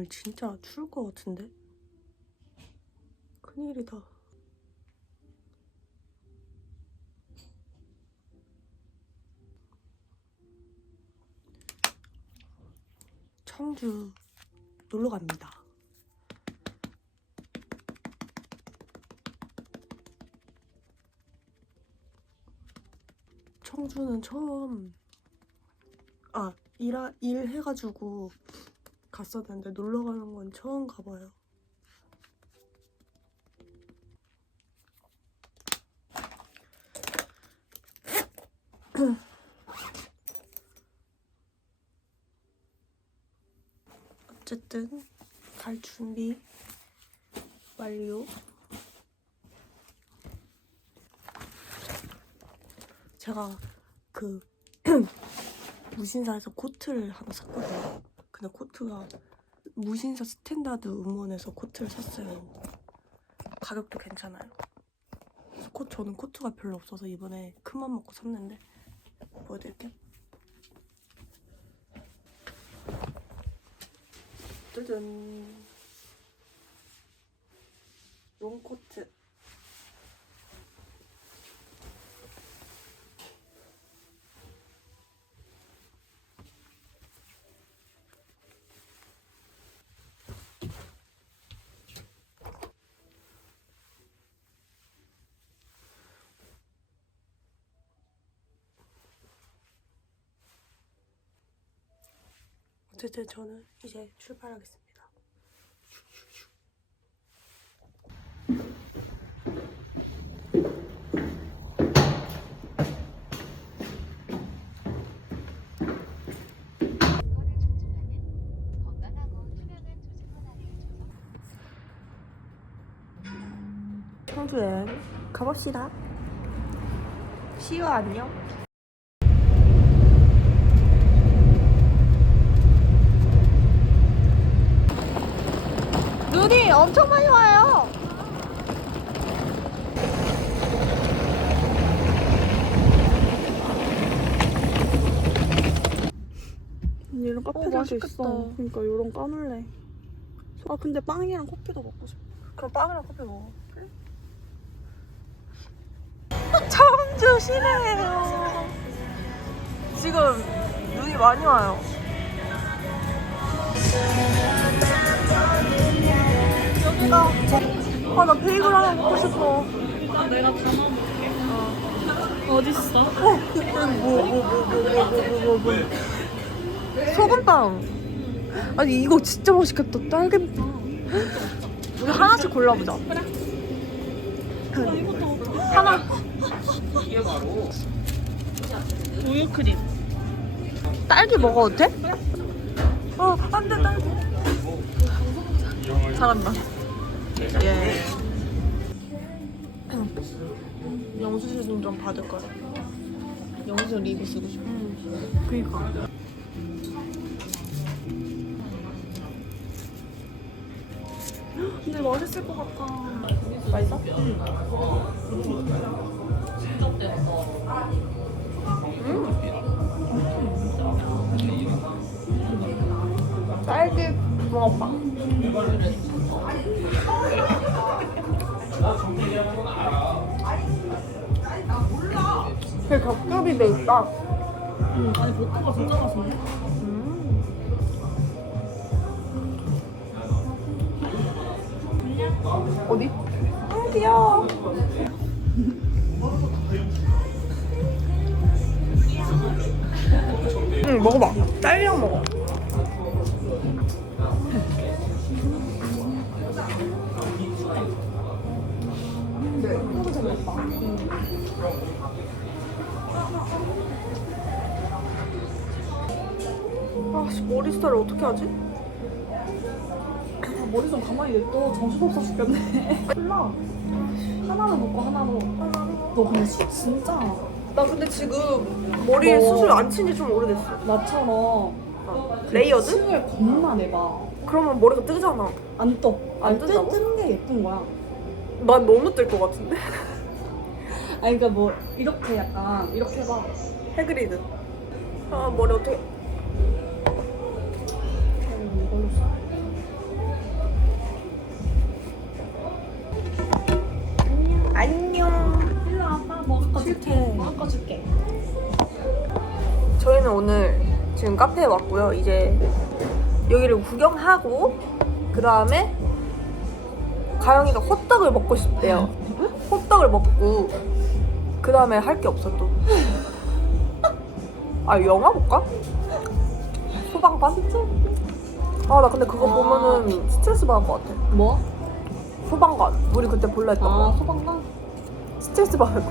오늘 진짜 추울 것 같은데? 큰일이다. 청주 놀러 갑니다. 청주는 처음 아 일하, 일 해가지고 갔었는데 놀러 가는 건 처음 가봐요. 어쨌든 갈 준비 완료. 제가 그 무신사에서 코트를 하나 샀거든요. 근데 코트가 무신사 스탠다드 음원에서 코트를 샀어요. 가격도 괜찮아요. 그래서 코, 저는 코트가 별로 없어서 이번에 큰맘 먹고 샀는데 보여드릴게요. 짜잔. 롱코트. 어쨌든 저는 이제 출발하겠습니다. 건을 존중하는 건강하고 투명한 조직 문화를 조성. 청주 여행 가봅시다. 시우 안녕. 눈이 엄청 많이 와요. 이런 카페들도 맛있겠다. 있어. 그러니까 이런 까놀래. 아 근데 빵이랑 커피도 먹고 싶어. 그럼 빵이랑 커피 먹어. 청주 시내예요. 지금 눈이 많이 와요. 여기가 아나 베이글 하나 먹고 싶어. 일단 내가 담아볼게. 어딨어? 뭐뭐뭐뭐뭐뭐뭐 뭐, 소금빵. 아니 이거 진짜 맛있겠다. 딸기빵. 우리 하나씩 골라보자. 하나. 우유 크림. 딸기 먹어도 돼? 어, 안 돼, 딸기. 잘한다. 예. 영수증 좀 받을 거야. 영수 리뷰 쓰고 싶어. 그니까. 근데 맛있을 것 같아. 맛있어? 음. 딸기 붕어빵. 되게 겹겹이 돼 있다. 음, 아니 버터가 진짜 맛있네. 어디? 음, 귀여워. 응, 먹어봐. 딸기랑 먹어. 네, 너무 잘 먹다. 아, 씨, 머리 스타일 어떻게 하지? 아, 머리 좀 가만히 냅둬. 정신 없어 죽겠네. 몰라. 하나는 먹고 하나로. 너 근데 술 진짜 나 근데 지금 머리에 너- 수술 안 친 지 좀 오래됐어. 나처럼 레이어드? 층을 겁나 내봐. 그러면 머리가 뜨잖아. 안 떠. 안 뜨- 뜬다고? 뜨는 게 예쁜 거야. 난 너무 뜰 것 같은데? 아니 그러니까 뭐 이렇게 약간 이렇게 막 해그리드. 아 머리 어떻게? 안녕. 일로 아빠 먹을 거 줄게. 뭐 먹을 거 줄게. 저희는 오늘 지금 카페에 왔고요. 이제 여기를 구경하고 그 다음에 가영이가 호떡을 먹고 싶대요. 호떡을 먹고 그 다음에 할 게 없어 또. 아 영화 볼까? 소방관? 아나 근데 그거 아. 보면은 스트레스 받을 것 같아. 뭐? 소방관. 우리 그때 볼라 했던 거. 아 소방관? 스트레스 받을 거.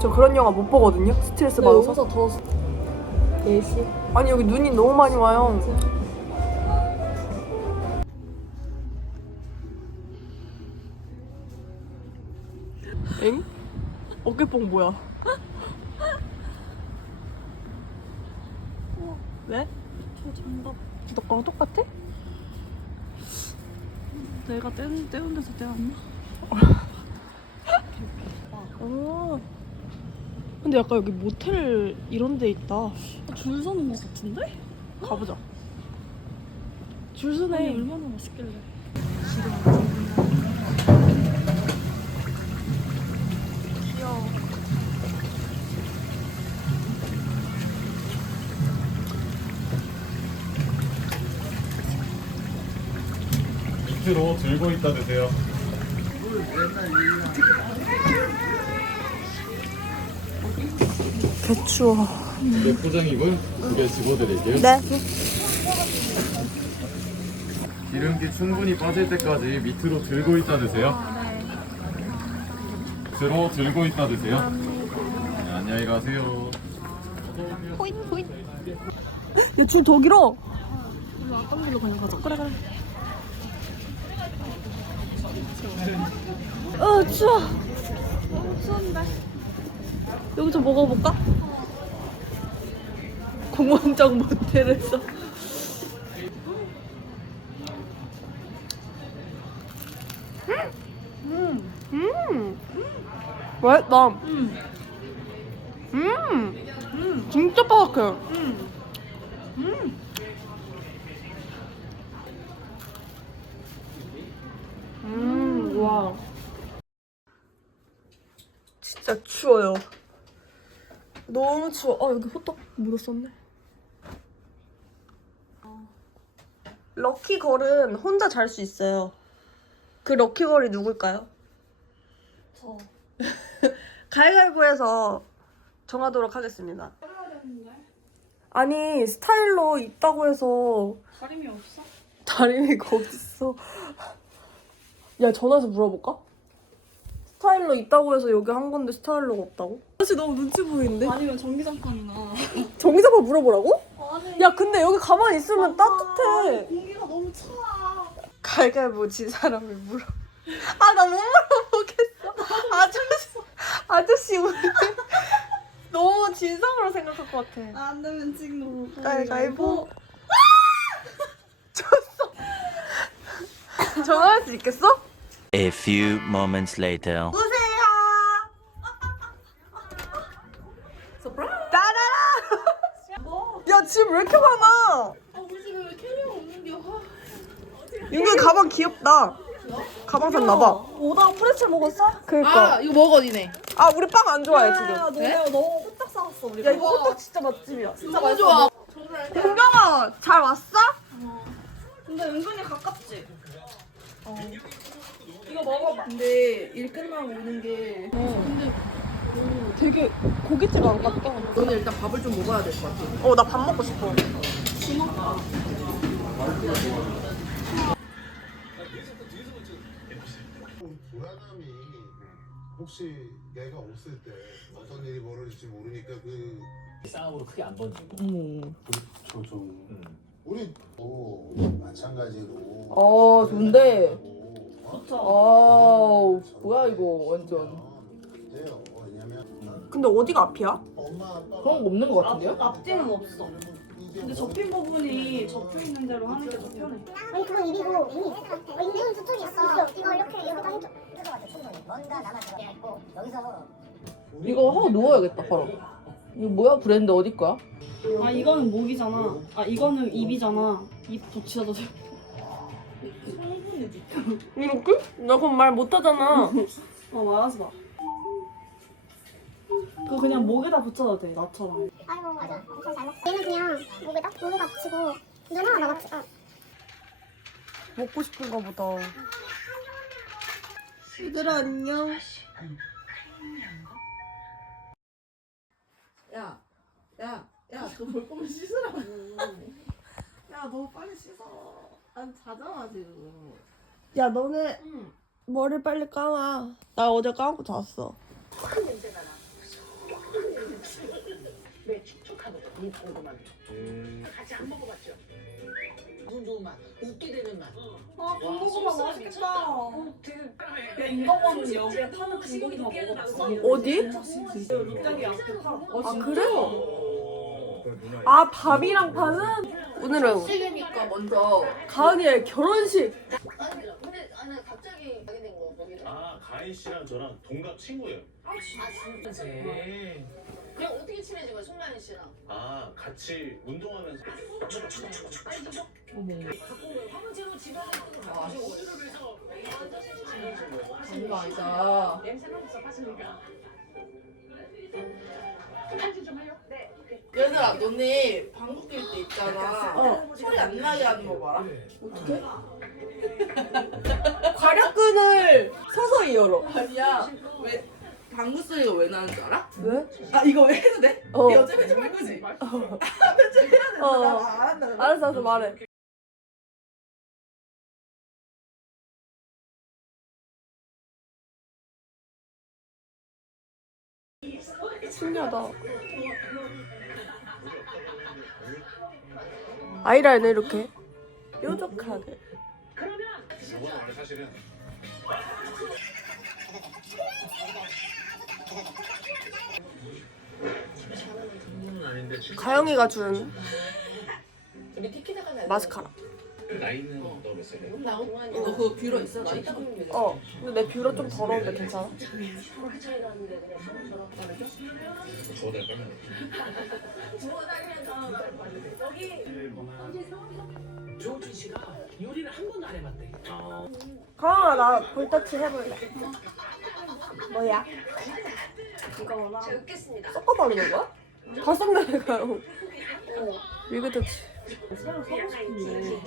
저 그런 영화 못 보거든요. 스트레스 나 받아서. 여기서 더 4시? 아니 여기 눈이 너무 많이 와요. 어깨뽕 뭐야? 왜? 저 장갑 너랑 똑같아? 내가 떼운, 떼운 데서 떼었나? 어. 근데 약간 여기 모텔 이런 데 있다. 줄 서는 것 같은데? 가보자. 줄 아니 서네. 얼마나 맛있길래 밑으로 들고 있다 드세요. 개추워. 네, 포장이고요. 두개 집어드릴게요. 네. 기름기 충분히 빠질 때까지 밑으로 들고 있다 드세요. 들어 들고 있다 드세요. 네, 안녕히 가세요. 야, 줄더 길어. 일로 어떤 길로 그냥 가자 그래, 그래. 어, 추워. 너무 추운데 여기 좀 먹어볼까? 공원장 모텔에서. 음! 음! 맛있다. 음. 음! 음. 진짜 바삭해. 음. 음. 와. 진짜 추워요. 너무 추워. 아, 여기 호떡 묻었었네. 럭키 걸은 혼자 잘 수 있어요. 그 럭키 걸이 누굴까요? 저 가위가위보에서 정하도록 하겠습니다. 되는데 아니, 스타일러 있다고 해서 다림이 없어? 다림이가 어딨어? 야 전화해서 물어볼까? 스타일러 있다고 해서 여기 한 건데 스타일러가 없다고? 사실 너무 눈치 보이는데? 아니면 전기장판이나. 정기자파 물어보라고? 아니. 야 근데 여기 가만히 있으면 따뜻해. 공기가 너무 차워 갈갈보 진 사람을 물어. 아 나 못 물어보겠어. 아저씨 아저씨 너무 진상으로 생각할 것 같아. 안 되면 지금 졌어 전화할 수 있겠어? A few moments later. 보세요. 따라라. 야 지금 왜 이렇게 많아? 아 우리 집에 왜 캐리어 없는데 와 윤규 가방 귀엽다. 가방 샀나 봐. 오다가 프레첼 먹었어? 그러니까. 아 이거 먹어 니네 아 우리 빵 안 좋아해 야, 지금. 너 내가 너 호떡 사왔어 우리 야 이거 호떡 진짜 맛집이야. 진짜 너무 좋아 공경아 잘 왔어? 근데 은근히 가깝지? 어. 이거 먹어봐. 근데 일 끝나고 오는 게. 근데 되게 고깃집 안 같다. 너는 일단 밥을 좀 먹어야 될 것 같아 어 나 밥 먹고 싶어. 진하다. 불안함이 혹시 얘가 없을 때 어떤 일이 벌어질지 모르니까 그 싸움으로 크게 안 번지고 조종 우리 또 마찬가지로 어 좋은데 어 뭐야 이거 완전 돼요 왜냐면 근데 어디가 앞이야? 엄마 아빠가 그런 거 없는 것 같은데요? 앞뒤는 없어. 근데 접힌 부분이 접혀 있는 대로 하는 게 더 편해. 아니 그건 입이고 이미 어, 인중은 저쪽에 있어. 이거 이렇게 이렇게 해줘. 뜯어가지고 충분히 뭔가 남아서 되어 있고 여기서 이거 하고 누워야겠다 바로 이거 뭐야 브랜드 어디 거야? 아 이거는 목이잖아. 아 이거는 입이잖아. 입 붙여도 돼. 이렇게? 나 그럼 말 못하잖아. 어 말하지 마. 그거 그냥 목에다 붙여도 돼 나처럼 아이고 맞아 엄청 잘 먹어 얘는 그냥 목에다 목에다 붙이고 눈 하나 남았지 어. 먹고 싶은가 보다. 얘들아 안녕. 야, 야, 야, 그볼 거면 씻으라고. 야, 너 빨리 씻어. 난 자잖아, 지금. 야 너네 머리 빨리 감아. 나 어제 감고 잤어. 내 촉촉하거든 이 고구마는 같이 안 먹어봤죠? 무슨 좋은 맛 웃게 되는 맛 아 군고구마 맛있겠다 야 인덕원은 여기에 파는 군고기 다 먹어봤어 어디? 롯데리 앞에 팔아 아 그래? 아 밥이랑 파는? 오늘은 시기니까 먼저. 가은이의 결혼식. 아니, 근데 나는 갑자기 가게 된 거, 거기다. 아 가인 씨랑 저랑 동갑 친구예요. 아, 진짜? 그냥 어떻게 친해진 거야, 송가인 씨랑? 아 같이 운동하면서. 아, 장난 아니다. 냄새는 없어 봤습니까? 얘들아, 너네 방귀 낄때 있잖아. 어. 소리 안 나게 하는 거 봐라. 과략근을 서서히 열어. 아니야. 왜 방구 소리가 왜 나는 줄 알아? 왜? 아 이거 왜 해도 돼? 어. 이거 어차피 편집할 거지? 편집해야 된다. 어. 나안 한다. 알았어, 알았어 말해. 신기하다. 아이라인을 이렇게 뾰족하게. 원래 사실은 가영이가 준 우리 티키타카 날 마스카라. 나이는 너몇 살이야? 너 그거 뷰러 있어? 나 이따 보면 되겠다. 어, 근데 내 뷰러 좀 더러운데 괜찮아? 저보다 빨면 조준 씨가 요리를 한 번도 안 해봤대 가영아 나 볼터치 해볼래. 뭐야? 이거 봐. 섞어 바르는 거야? 다 섞네 가영. 밀크터치. 새로 사고 싶은데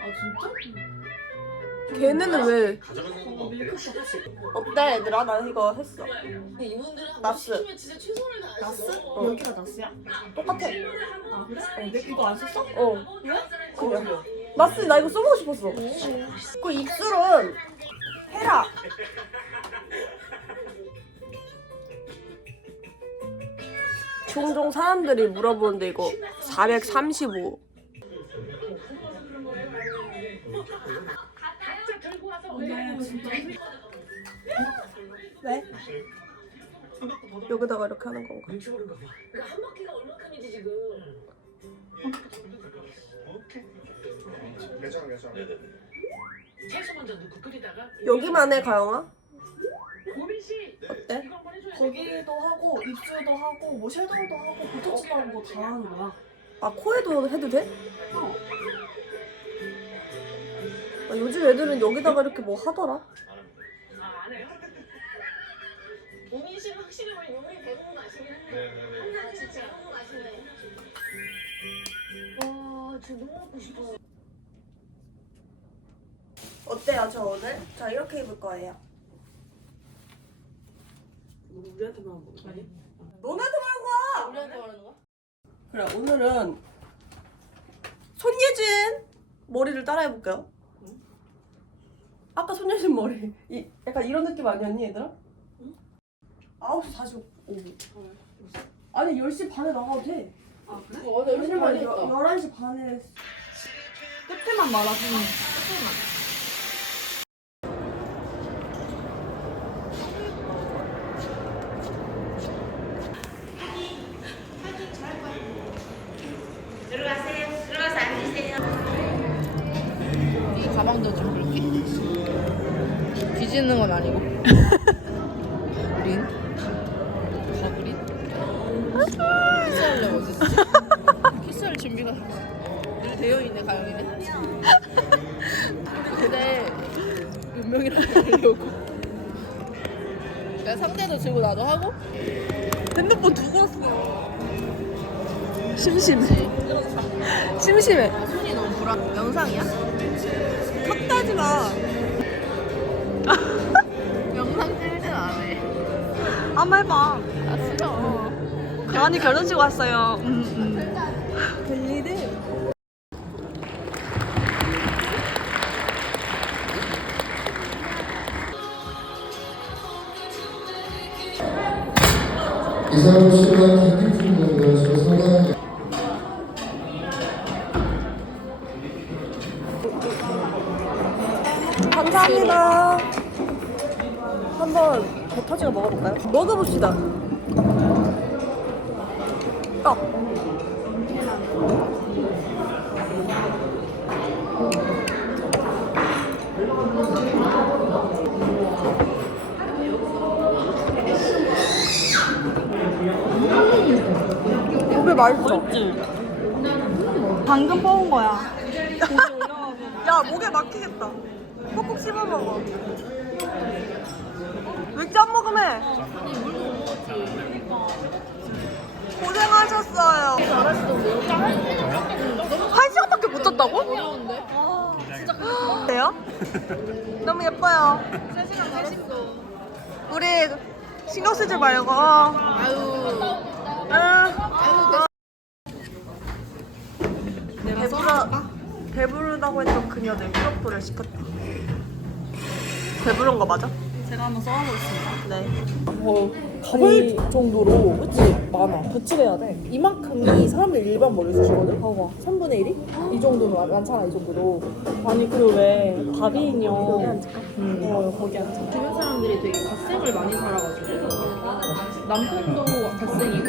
아 진짜? 걔네는 왜? 거 어때? 어때 얘들아? 나 이거 했어. 근데 이분들은 나스. 시키면 진짜 최선을 다하시고. 나스? 어. 여기가 나스야? 똑같아. 아 그래? 어, 내 이거 안 썼어? 어. 그냥. 나스 나 이거 써보고 싶었어. 그 입술은 헤라. 종종 사람들이 물어보는데 이거 435. 각자 들고 와서 어, 진짜 왜? 여기다가 이렇게 하는 건가? 한 바퀴가 얼마큼이지 지금 괜찮아 괜찮아 여기만 해 가영아? 고민 씨 어때? 해줘야 거기도 하고 입술도 하고 뭐 섀도우도 하고 보톡스도 하고 다 하는 거야 아 코에도 해도 돼? 아, 요즘 애들은 여기다가 이렇게 뭐 하더라? 아 안 해요? 고민 씨는 확실히 우리 요리 거 아시긴. 아 진짜 배운 거 아시네. 와 진짜 너무 먹고 싶어. 어때요 저 오늘? 자 이렇게 입을 거예요 우리한테만 한 거. 아니? 너네도 말고 와! 우리한테 말하는 거야? 그래 오늘은 손예진 머리를 따라 해볼게요 아까 손예진 머리 이, 약간 이런 느낌 아니었니 얘들아? 9시 45분 아니 10시 반에 나가도 돼 아 그래? 어, 맞아. 요즘 많이 왜냐면 했다. 11시 반에 끝에만 말아주면 이 있네 가영이는 근데 몇 명이랑 하려고 야, 상대도 지고 나도 하고? 핸드폰 두고 왔어. 심심해. 심심해. 손이 너무 불안. 영상이야? 탓하지 마. 영상 찍진 안 해. 한번 해봐. 아, 싫어. 아니 결혼식 왔어요. 음, 음. 감사합니다. 한번 배 터지고 먹어볼까요? 먹어봅시다. 고기 맛있어. 방금 뽑은 거야. 야 목에 막히겠다. 꼭꼭 씹어 먹어. 맥주 해. 고생하셨어요. 한 시간밖에 못 잤다고? 네요? 너무 예뻐요. 3시간 걸었어. 우리 신경 쓰지 말고. 아유. 응. 내가 배부르 배부르다고 했던 그녀들 크로플을 시켰다. 배부른 거 맞아? 제가 한번 써보겠습니다. 네. 어, 가볼 정도로 그치 많아 부츠해야 돼 이만큼 이 사람들 일반 머리 숱이거든 봐봐 3분의 1이? 이 정도는 많- 많잖아 이 정도로 아니 그리고 왜 바비 인형 음. 어 거기 앉아 주변 사람들이 되게 갓생을 많이 살아가지고 남편도 갓생이고